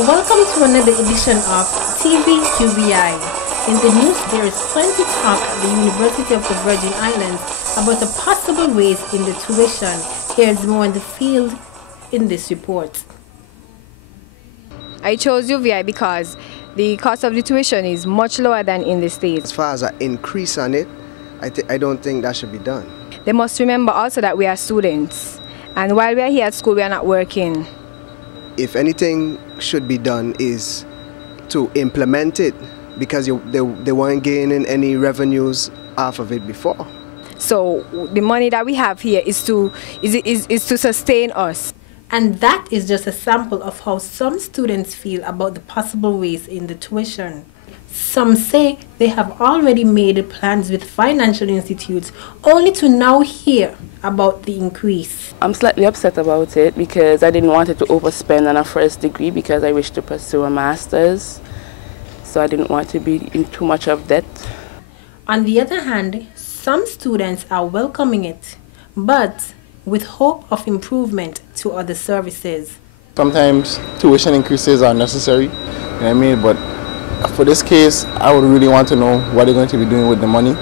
Welcome to another edition of TV UVI. In the news, there is plenty talk at the University of the Virgin Islands about a possible raise in the tuition. Here's more in the field in this report. I chose UVI because the cost of the tuition is much lower than in the States. As far as an increase on it, I don't think that should be done. They must remember also that we are students, and while we are here at school, we are not working. If anything should be done is to implement it, because they weren't gaining any revenues off of it before. So the money that we have here is to sustain us. And that is just a sample of how some students feel about the possible raise in the tuition. Some say they have already made plans with financial institutes only to now hear about the increase. I'm slightly upset about it because I didn't want it to overspend on a first degree because I wish to pursue a master's. So I didn't want to be in too much of debt. On the other hand, some students are welcoming it, but with hope of improvement to other services. Sometimes tuition increases are necessary, you know what I mean? But for this case, I would really want to know what they're going to be doing with the money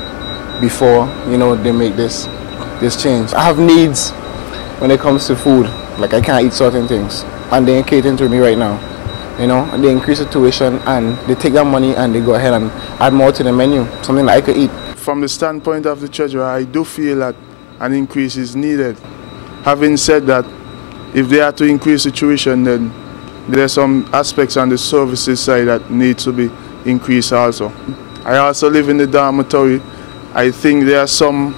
before, they make this change. I have needs when it comes to food, like I can't eat certain things, and they're catering to me right now. And they increase the tuition and they take that money and they go ahead and add more to the menu, something that I could eat. From the standpoint of the treasurer, I do feel that an increase is needed. Having said that, if they are to increase the tuition, then there are some aspects on the services side that need to be increased also. I also live in the dormitory. I think there are some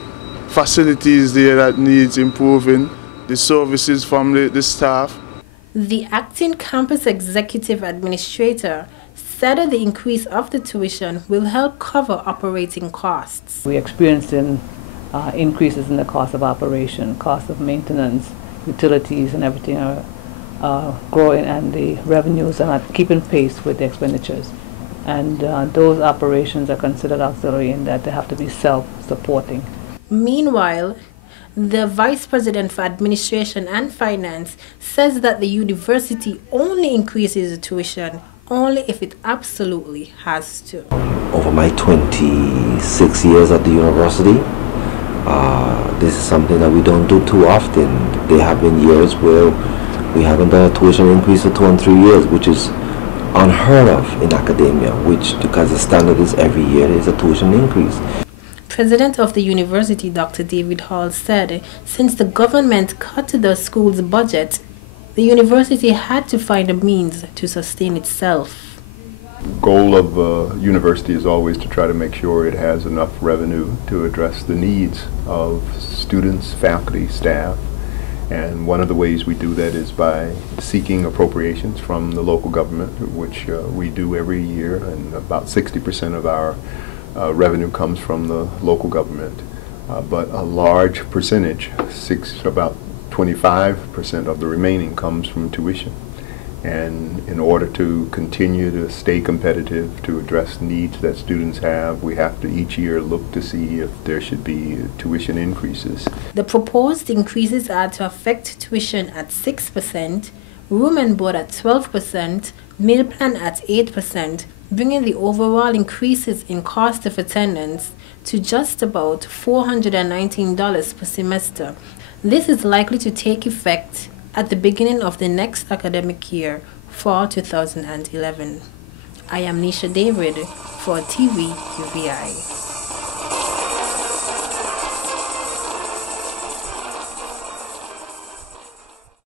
facilities there that needs improving, the services from the staff. The acting campus executive administrator said that the increase of the tuition will help cover operating costs. We experienced increases in the cost of operation, cost of maintenance, utilities and everything are growing, and the revenues are not keeping pace with the expenditures. And those operations are considered auxiliary in that they have to be self-supporting. Meanwhile, the Vice President for Administration and Finance says that the university only increases the tuition only if it absolutely has to. Over my 26 years at the university, this is something that we don't do too often. There have been years where we haven't done a tuition increase for 2 and 3 years, which is unheard of in academia, because the standard is every year there is a tuition increase. President of the university, Dr. David Hall, said since the government cut the school's budget, the university had to find a means to sustain itself. The goal of a university is always to try to make sure it has enough revenue to address the needs of students, faculty, staff. And one of the ways we do that is by seeking appropriations from the local government, which we do every year, and about 60% of our revenue comes from the local government, but a large percentage, about 25% of the remaining, comes from tuition. And in order to continue to stay competitive, to address needs that students have, we have to each year look to see if there should be tuition increases. The proposed increases are to affect tuition at 6%, room and board at 12%, meal plan at 8%, bringing the overall increases in cost of attendance to just about $419 per semester. This is likely to take effect at the beginning of the next academic year, fall 2011. I am Nisha David for TV UVI.